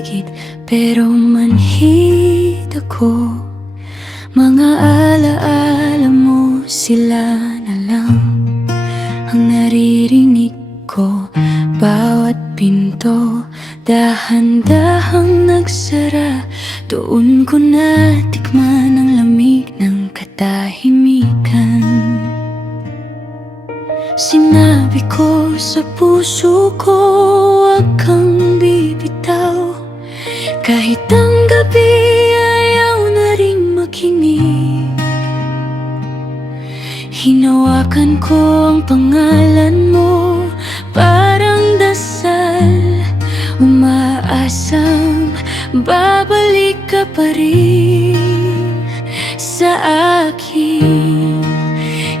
paligid, pero manhid ako. Mga alaala mo, sila na lang ang naririnig ko. Bawat pinto, dahan-dahang nagsara. Doon ko natikman ang lamig ng katahimikan. Sinabi ko sa puso ko, huwag kang bibitaw. Kahit ang gabi ayaw na ring makinig. Hinawakan ko ang pangalan mo, parang dasal. Umaasang babalik ka pa rin sa akin.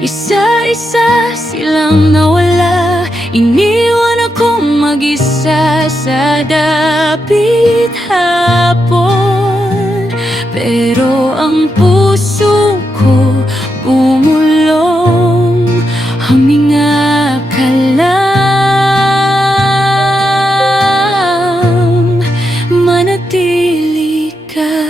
Isa-isa silang nawala, iniwan akong mag-isa sa dapit hapon. Pero ang puso ko bumulong, huminga ka lang, manatili ka.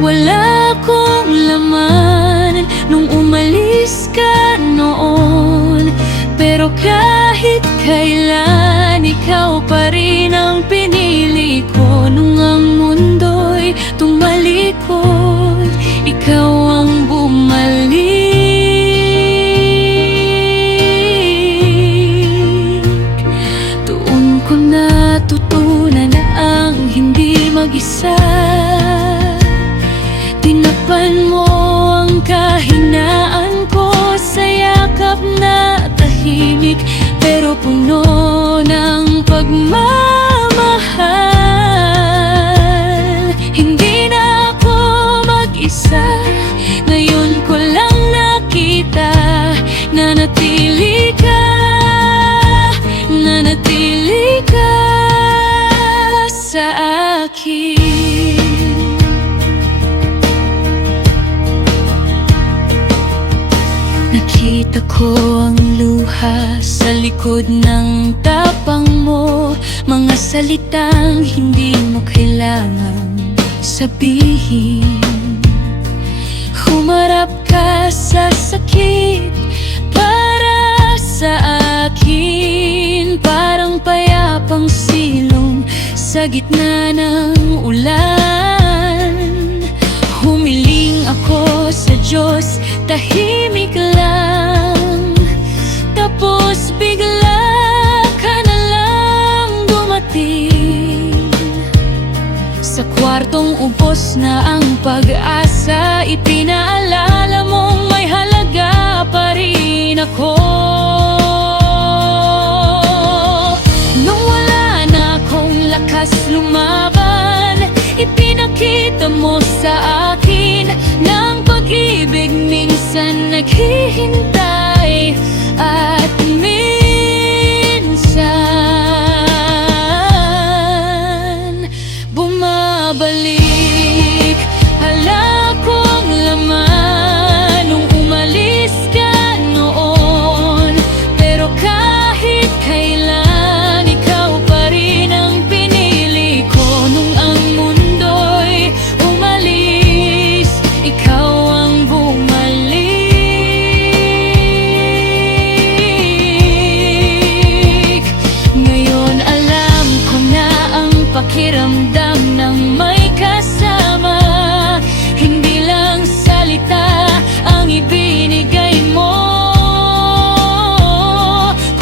Wala akong laman nung umalis ka noon, pero kahit kailan ikaw pa rin ang pinili ko. Nung ang mundo'y tumalikod, ikaw ang bumalik. Doon ko natutunan ang hindi mag-isa. Tinakpan mo ang kahinaan ko sa yakap na tahimik, pero puno ng pagmamahal. Hindi na ako mag-isa, ngayon ko lang nakita. Nanatili ka, nanatili ka sa akin. Nakita ko ang luha sa likod ng tapang mo, mga salitang hindi mo kailangang sabihin. Humarap ka sa sakit para sa akin, parang payapang silong sa gitna ng ulan. Humiling ako sa Diyos, tahimik lang. Tapos bigla ka na lang dumating. Sa kwartong ubos na ang pag-asa, ipinaalala mong may halaga pa rin ako. Nung wala na akong lakas lumaban, ipinakita mo sa akin ng pag-ibig minsan naghihintay at minsan bumabalik. Hala kong laman nung umalis ka noon, pero kahit kailan ikaw pa rin ang pinili ko. Nung ang mundo'y umalis, ikaw ang bumalik. Ngayon alam ko na ang pakiramdam ng may kasama. Hindi lang salita ang ibinigay mo,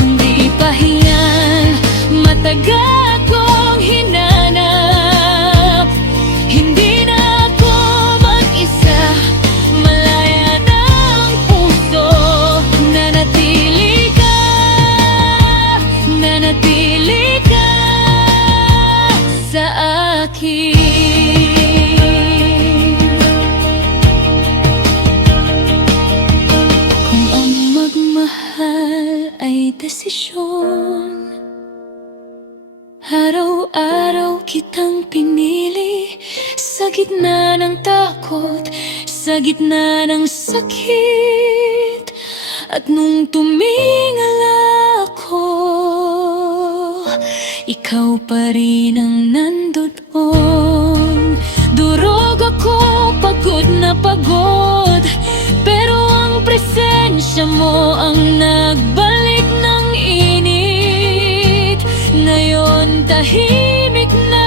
kundi pahinga matagal kong hinanap. Hindi na ako mag-isa, malaya ng puso. Nanatili ka, nanatili ka sa akin. Kung ang magmahal ay desisyon, araw-araw kitang pinili. Sa gitna ng takot, sa gitna ng sakit, at nung tumingala ako, ikaw ikaw pa rin ang nandoon. Durog ako, pagod na pagod, pero ang presensya mo ang nagbalik ng init. Ngayon tahimik na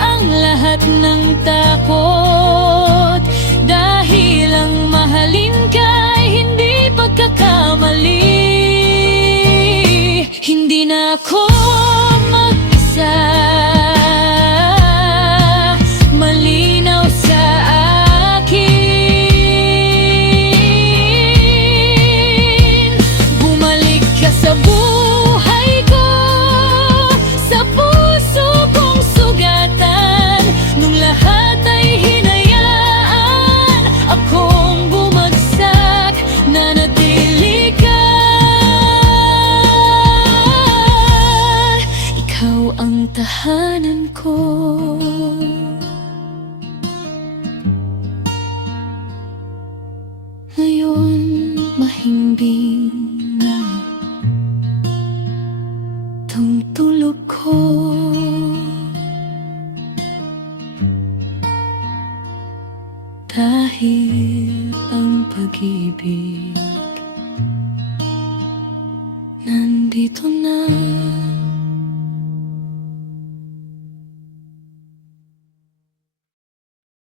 ang lahat ng takot, dahil ang mahalin ka'y hindi pagkakamali. Hindi na ako mag-isa, malinaw sa akin. Bumalik ka sa buhay ko, sa puso kong sugatan. Nung lahat ay hinayaan akong bumagsak, nanatili ka. Ikaw ang tahanan ko. Ngayon mahimbing na tong tulog ko, dahil ang pag-ibig